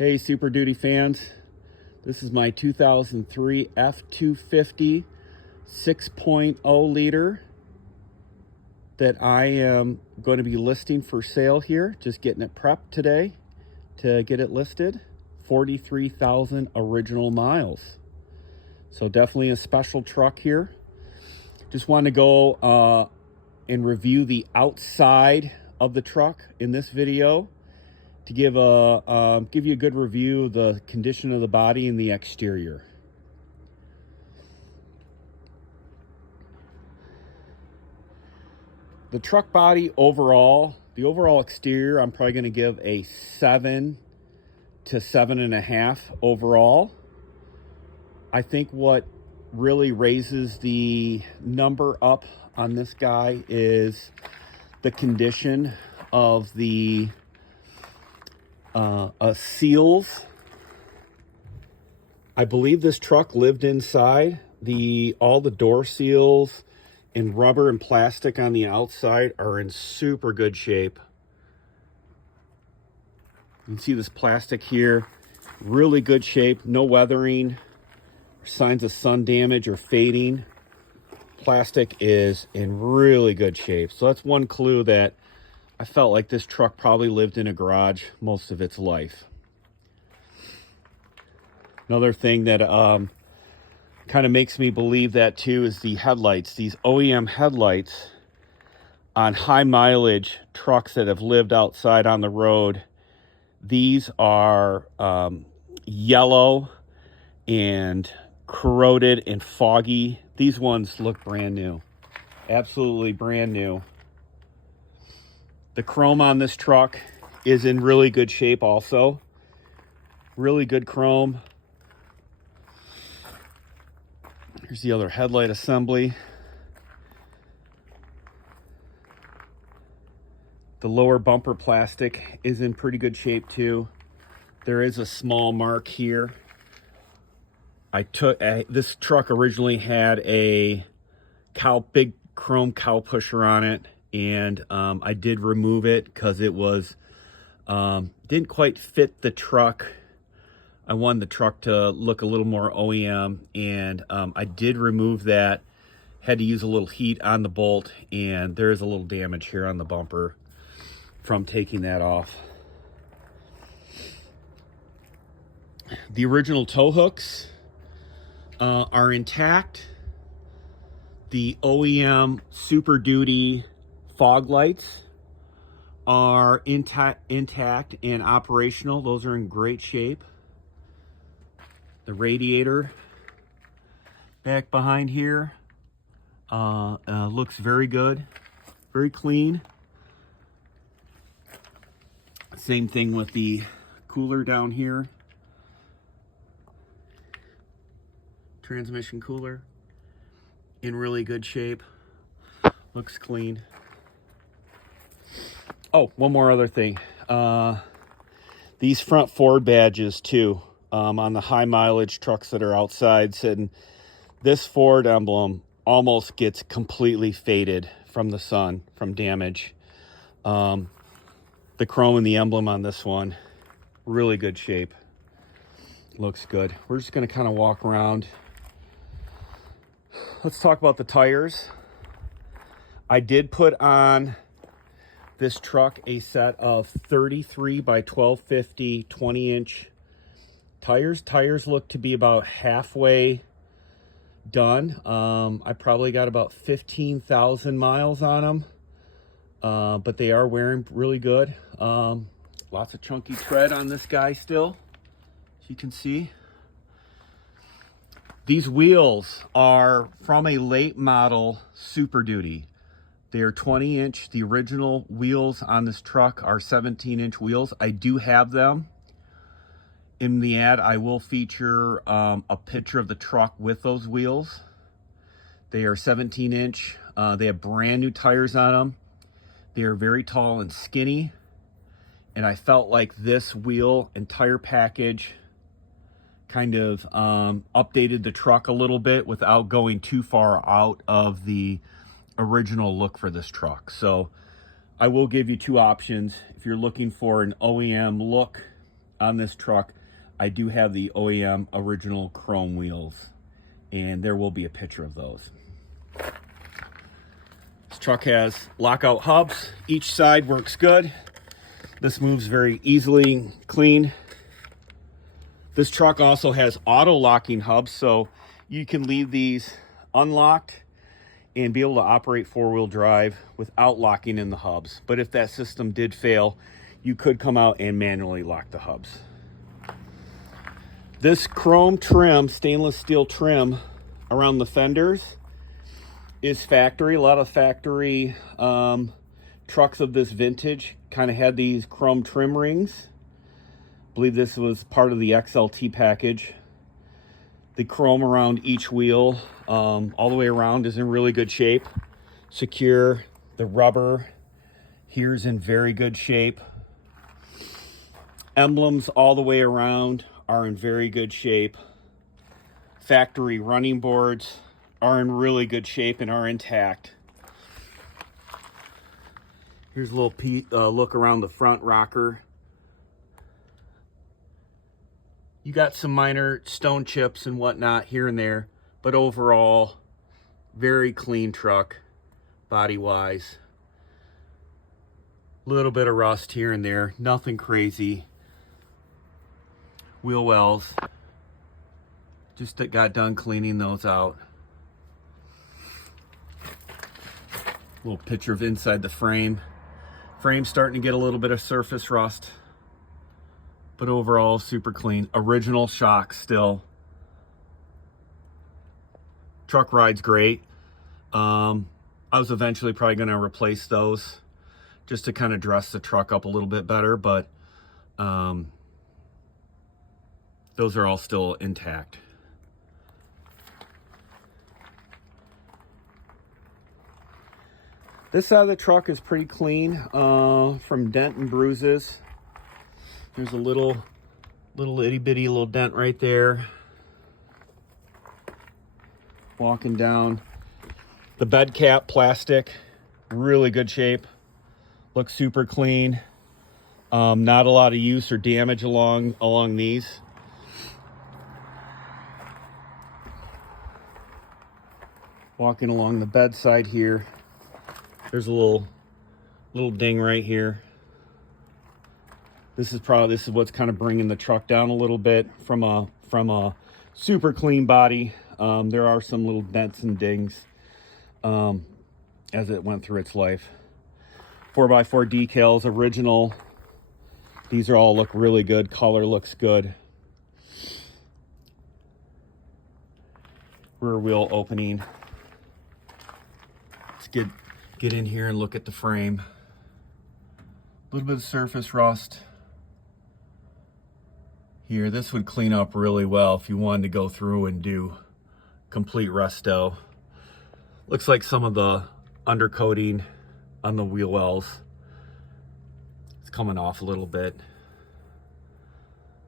Hey Superduty fans, this is my 2003 F250 6.0 liter that I am going to be listing for sale here. Just getting it prepped today to get it listed. 43,000 original miles. So definitely a special truck here. Just want to go and review the outside of the truck in this video to give you a good review of the condition of the body and the exterior. The truck body overall, the overall exterior, I'm probably going to give a 7 to 7.5 overall. I think what really raises the number up on this guy is the condition of the seals. I believe this truck lived inside. All the door seals and rubber and plastic on the outside are in super good shape. You can see this plastic here, really good shape, no weathering, signs of sun damage or fading. Plastic is in really good shape. So that's one clue that I felt like this truck probably lived in a garage most of its life. Another thing that kind of makes me believe that too is the headlights. These OEM headlights on high mileage trucks that have lived outside on the road, these are yellow and corroded and foggy. These ones look brand new, absolutely brand new. The chrome on this truck is in really good shape also. Really good chrome. Here's the other headlight assembly. The lower bumper plastic is in pretty good shape too. There is a small mark here. This truck originally had a big chrome cow pusher on it, and I did remove it because it was didn't quite fit the truck. I wanted the truck to look a little more OEM, and I did remove that. Had to use a little heat on the bolt, and there is a little damage here on the bumper from taking that off. The original tow hooks are intact. The OEM Superduty fog lights are intact and operational. Those are in great shape. The radiator back behind here looks very good, very clean. Same thing with the cooler down here. Transmission cooler in really good shape, looks clean. Oh, one more other thing. These front Ford badges too, on the high mileage trucks that are outside, sitting, this Ford emblem almost gets completely faded from the sun, from damage. The chrome and the emblem on this one, really good shape. Looks good. We're just gonna kind of walk around. Let's talk about the tires. I did put on this truck a set of 33 by 1250 20-inch tires. Tires look to be about halfway done. I probably got about 15,000 miles on them, but they are wearing really good. Lots of chunky tread on this guy still, as you can see. These wheels are from a late model Superduty. They are 20-inch. The original wheels on this truck are 17-inch wheels. I do have them. In the ad, I will feature a picture of the truck with those wheels. They are 17-inch. They have brand new tires on them. They are very tall and skinny. And I felt like this wheel and tire package kind of updated the truck a little bit without going too far out of the original look for this truck. So I will give you two options. If you're looking for an OEM look on this truck, I do have the OEM original chrome wheels, and there will be a picture of those. This truck has lockout hubs. Each side works good. This moves very easily, clean. This truck also has auto locking hubs, so you can leave these unlocked and be able to operate four-wheel drive without locking in the hubs. But if that system did fail, you could come out and manually lock the hubs. This chrome trim, stainless steel trim around the fenders is factory. A lot of factory trucks of this vintage kind of had these chrome trim rings. I believe this was part of the XLT package. The chrome around each wheel, all the way around, is in really good shape. Secure. The rubber here is in very good shape. Emblems all the way around are in very good shape. Factory running boards are in really good shape and are intact. Here's a little look around the front rocker. You got some minor stone chips and whatnot here and there, but overall, very clean truck, body-wise. Little bit of rust here and there, nothing crazy. Wheel wells, just that got done cleaning those out. Little picture of inside the frame. Frame's starting to get a little bit of surface rust, but overall super clean. Original shocks still. Truck rides great. I was eventually probably going to replace those just to kind of dress the truck up a little bit better, but those are all still intact. This side of the truck is pretty clean from dent and bruises. There's a little itty bitty little dent right there. Walking down. The bed cap, plastic, really good shape. Looks super clean. Not a lot of use or damage along these. Walking along the bedside here. There's a little ding right here. This is what's kind of bringing the truck down a little bit from a super clean body. There are some little dents and dings as it went through its life. 4x4 decals, original. These all look really good. Color looks good. Rear wheel opening. Let's get in here and look at the frame. A little bit of surface rust here. This would clean up really well if you wanted to go through and do complete resto. Looks like some of the undercoating on the wheel wells is coming off a little bit.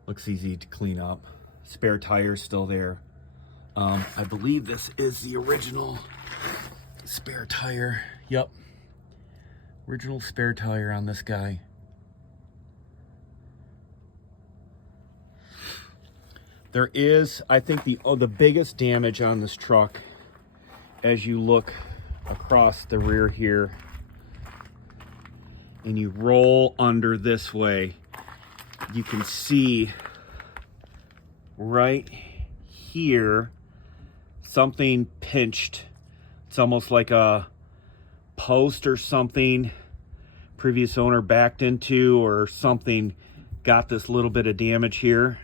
Looks easy to clean up. Spare tire still there. I believe this is the original spare tire. Yep. Original spare tire on this guy. There is, I think, the biggest damage on this truck as you look across the rear here and you roll under this way, you can see right here something pinched. It's almost like a post or something previous owner backed into or something, got this little bit of damage here,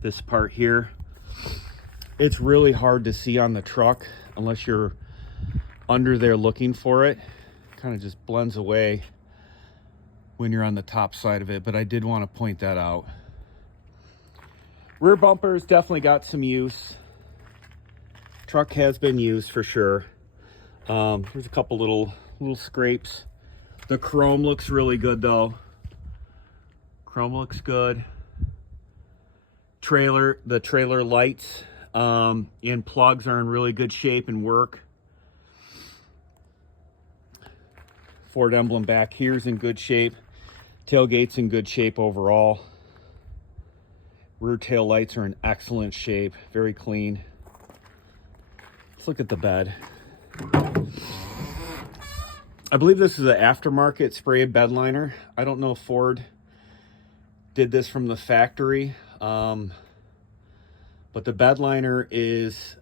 this part here. It's really hard to see on the truck unless you're under there looking for it. Kind of just blends away when you're on the top side of it, but I did want to point that out. Rear bumpers definitely got some use. Truck has been used for sure. There's a couple little scrapes. The chrome looks really good though. Chrome looks good. The trailer lights and plugs are in really good shape and work. Ford emblem back here is in good shape. Tailgate's in good shape overall. Rear tail lights are in excellent shape, very clean. Let's look at the bed. I believe this is an aftermarket spray bed liner. I don't know if Ford did this from the factory, but the bed liner is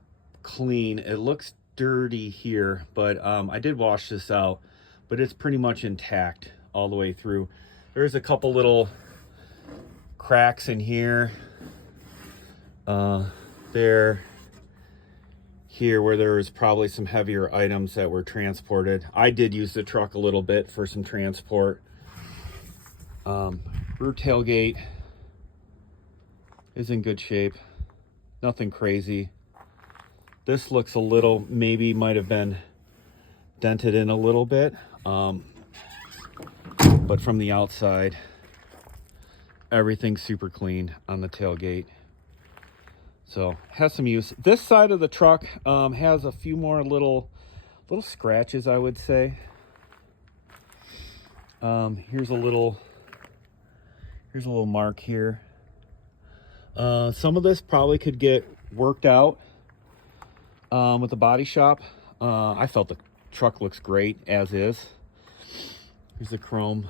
clean. It looks dirty here, but I did wash this out, but it's pretty much intact all the way through. There's a couple little cracks in here, there, here, where there was probably some heavier items that were transported. I did use the truck a little bit for some transport. Rear tailgate is in good shape, nothing crazy. This looks a little, maybe might have been dented in a little bit, but from the outside, everything's super clean on the tailgate. So has some use. This side of the truck has a few more little scratches, I would say. Here's a little mark here. Some of this probably could get worked out with the body shop. I felt the truck looks great as is. Here's the chrome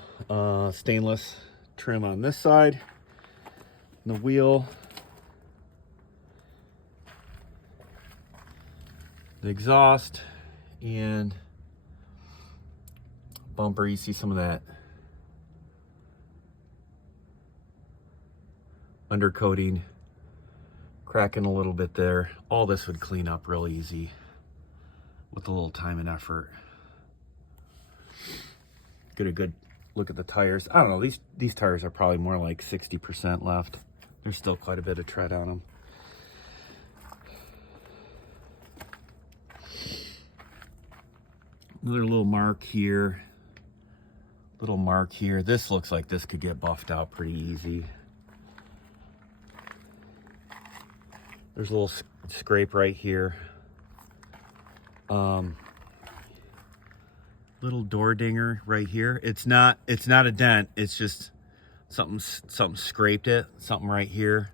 stainless trim on this side. And the wheel. The exhaust and bumper, you see some of that undercoating cracking a little bit there. All this would clean up real easy with a little time and effort. Get a good look at the tires. I don't know, these tires are probably more like 60% left. There's still quite a bit of tread on them. Another little mark here, This looks like this could get buffed out pretty easy. There's a little scrape right here. Little door dinger right here. It's not a dent. It's just something scraped it. Something right here.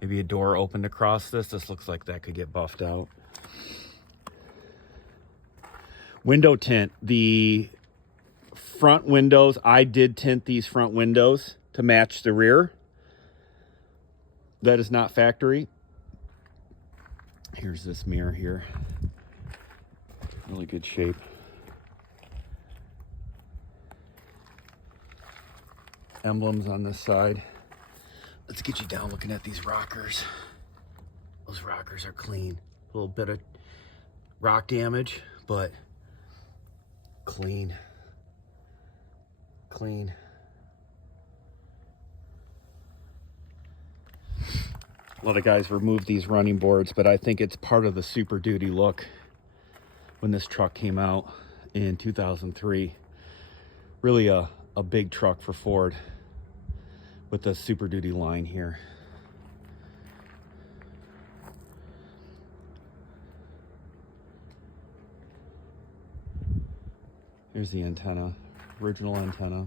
Maybe a door opened across this. This looks like that could get buffed out. Window tint. The front windows, I did tint these front windows to match the rear. That is not factory. Here's this mirror here. Really good shape. Emblems on this side. Let's get you down looking at these rockers. Those rockers are clean. A little bit of rock damage, but clean. A lot of guys remove these running boards, but I think it's part of the Superduty look when this truck came out in 2003. Really a big truck for Ford with the Superduty line here. Here's the antenna, original antenna.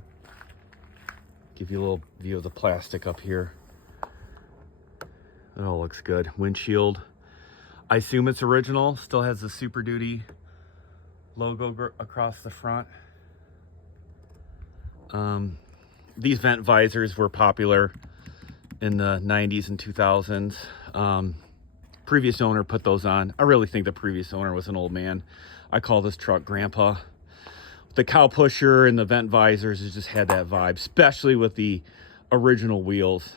Give you a little view of the plastic up here. It all looks good. Windshield, I assume it's original. Still has the Superduty logo across the front. These vent visors were popular in the 90s and 2000s. Previous owner put those on. I really think the previous owner was an old man. I call this truck Grandpa. The cow pusher and the vent visors, it just had that vibe, especially with the original wheels.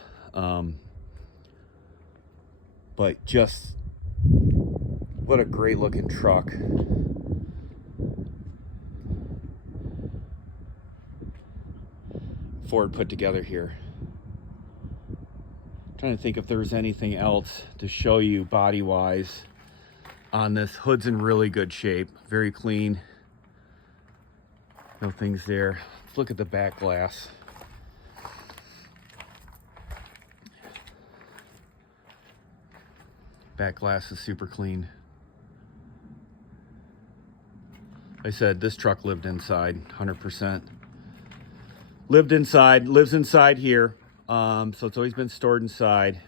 But just what a great looking truck. Ford put together here. I'm trying to think if there's anything else to show you body wise on this. Hood's in really good shape, very clean. No things there. Let's look at the back glass. Back glass is super clean. Like I said, this truck lived inside, 100%. Lives inside here. So it's always been stored inside.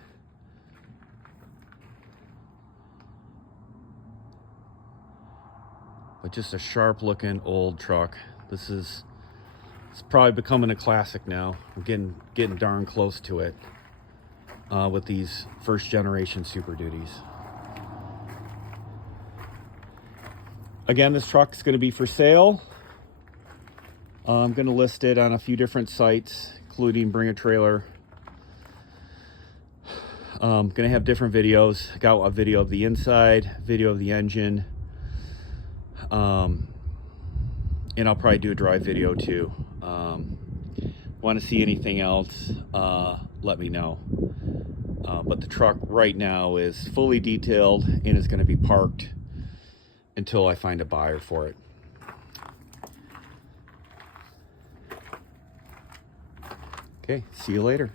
but just a sharp looking old truck. It's probably becoming a classic now. We're getting darn close to it with these first generation Super Duties. Again, this truck's going to be for sale. I'm going to list it on a few different sites, including Bring a Trailer. Going to have different videos. Got a video of the inside, video of the engine, and I'll probably do a drive video too. Want to see anything else, let me know. But the truck right now is fully detailed and is going to be parked until I find a buyer for it. Okay, see you later.